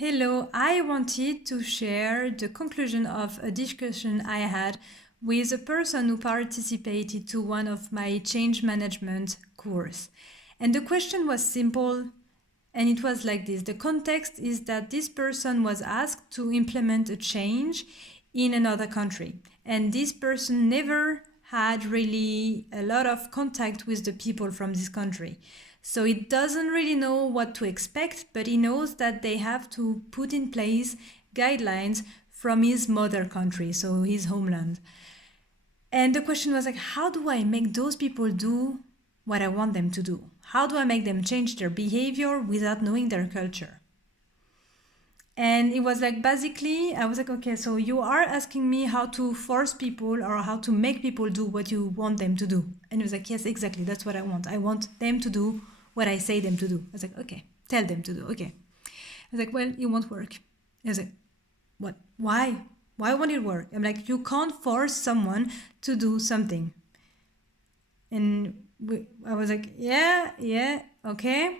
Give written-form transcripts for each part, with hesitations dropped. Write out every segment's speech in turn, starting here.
Hello, I wanted to share the conclusion of a discussion I had with a person who participated to one of my change management course. And the question was simple, and it was like this. The context is that this person was asked to implement a change in another country. And this person never had really a lot of contact with the people from this country. So it doesn't really know what to expect, but he knows that they have to put in place guidelines from his mother country, so his homeland. And the question was like, how do I make those people do what I want them to do? How do I make them change their behavior without knowing their culture? And it was like, basically, I was like, okay, so you are asking me how to force people or how to make people do what you want them to do. And he was like, yes, exactly, that's what I want. I want them to do what I say them to do. I was like, okay, tell them to do, okay. I was like, well, it won't work. I was like, what? Why? Why won't it work? I'm like, you can't force someone to do something. And I was like, yeah, okay.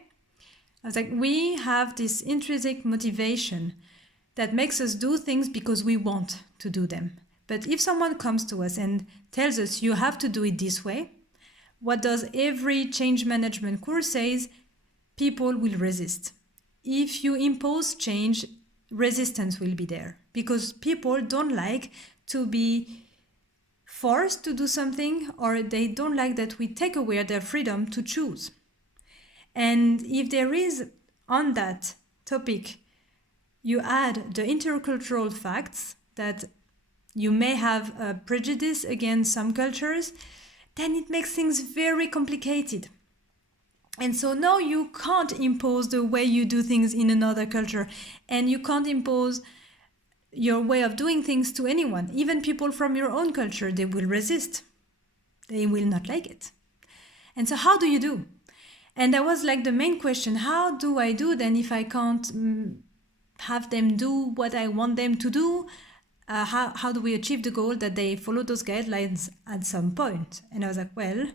I was like, we have this intrinsic motivation that makes us do things because we want to do them. But if someone comes to us and tells us you have to do it this way, what does every change management course says? People will resist. If you impose change, resistance will be there because people don't like to be forced to do something, or they don't like that we take away their freedom to choose. And if there is on that topic, you add the intercultural facts that you may have a prejudice against some cultures, then it makes things very complicated. And so now you can't impose the way you do things in another culture, and you can't impose your way of doing things to anyone. Even people from your own culture, they will resist. They will not like it. And so how do you do? And that was like the main question. How do I do then if I can't have them do what I want them to do? How do we achieve the goal that they follow those guidelines at some point? And I was like, well,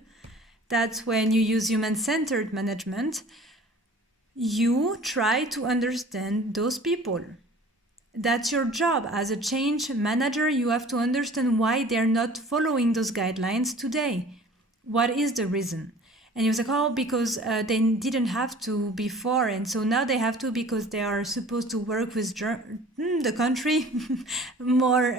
that's when you use human-centered management. You try to understand those people. That's your job. As a change manager, you have to understand why they're not following those guidelines today. What is the reason? And he was like, oh, because they didn't have to before, and so now they have to because they are supposed to work with the country more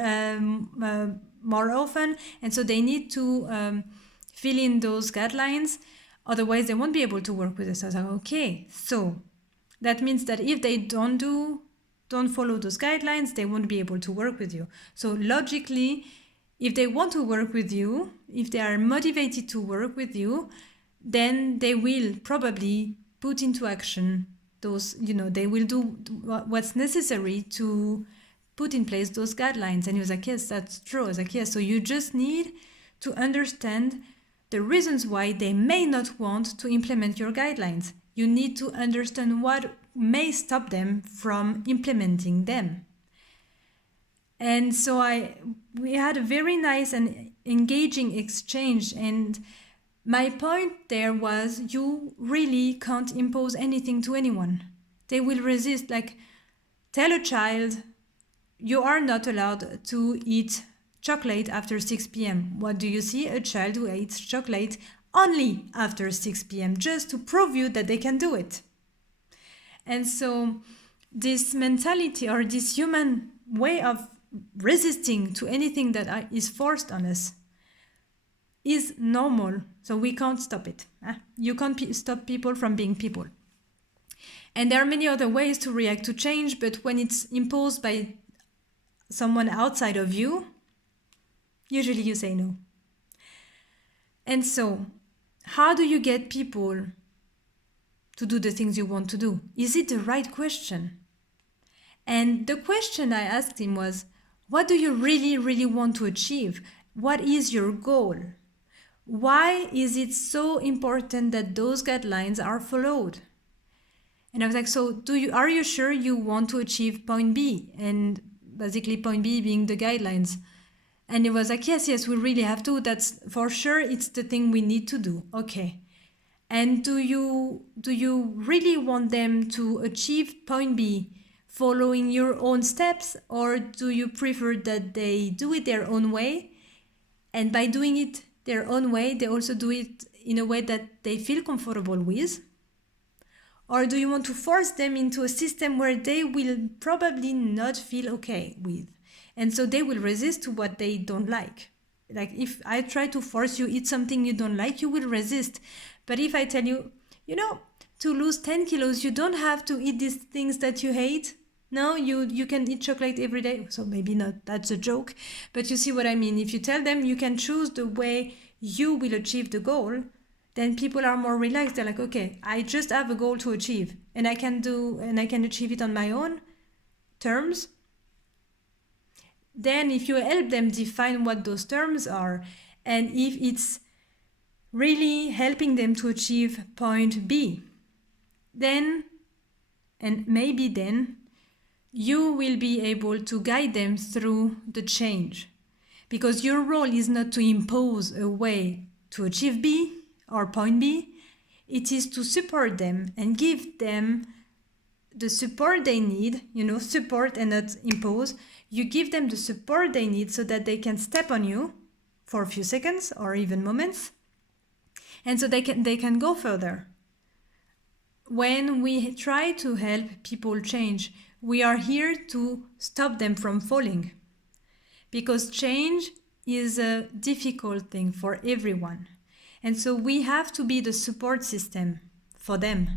often, and so they need to fill in those guidelines, otherwise they won't be able to work with us. I was like, okay, so that means that if they don't follow those guidelines, they won't be able to work with you. So logically, if they want to work with you, if they are motivated to work with you, then they will probably put into action those, they will do what's necessary to put in place those guidelines. And he was like, yes, that's true. I was like, yes, so you just need to understand the reasons why they may not want to implement your guidelines. You need to understand what may stop them from implementing them. And so we had a very nice and engaging exchange, and my point there was you really can't impose anything to anyone. They will resist. Like, tell a child you are not allowed to eat chocolate after 6 p.m. What do you see? A child who eats chocolate only after 6 p.m. just to prove you that they can do it. And so this mentality or this human way of resisting to anything that is forced on us is normal, so we can't stop it. You can't stop people from being people. And there are many other ways to react to change, but when it's imposed by someone outside of you, usually you say no. And so, how do you get people to do the things you want to do? Is it the right question? And the question I asked him was, what do you really, really want to achieve? What is your goal? Why is it so important that those guidelines are followed? And I was like, so are you sure you want to achieve point B? And basically point B being the guidelines. And it was like, yes, we really have to. That's for sure. It's the thing we need to do. Okay. And do you really want them to achieve point B following your own steps, or do you prefer that they do it their own way? And by doing it their own way, they also do it in a way that they feel comfortable with? Or do you want to force them into a system where they will probably not feel okay with? And so they will resist to what they don't like. Like if I try to force you eat something you don't like, you will resist. But if I tell you, to lose 10 kilos, you don't have to eat these things that you hate. No, you can eat chocolate every day. So maybe not, that's a joke. But you see what I mean. If you tell them you can choose the way you will achieve the goal, then people are more relaxed. They're like, okay, I just have a goal to achieve, and I can achieve it on my own terms. Then if you help them define what those terms are, and if it's really helping them to achieve point B, then you will be able to guide them through the change. Because your role is not to impose a way to achieve B or point B, it is to support them and give them the support they need, support and not impose. You give them the support they need so that they can step on you for a few seconds or even moments, and so they can go further. When we try to help people change, we are here to stop them from falling, because change is a difficult thing for everyone. And so we have to be the support system for them.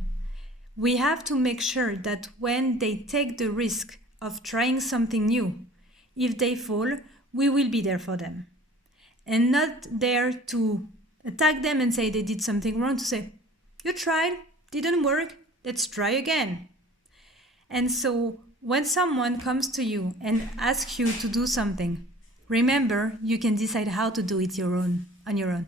We have to make sure that when they take the risk of trying something new, if they fall, we will be there for them. And not there to attack them and say they did something wrong, to say, you tried, didn't work, let's try again. And so when someone comes to you and asks you to do something, remember, you can decide how to do it on your own.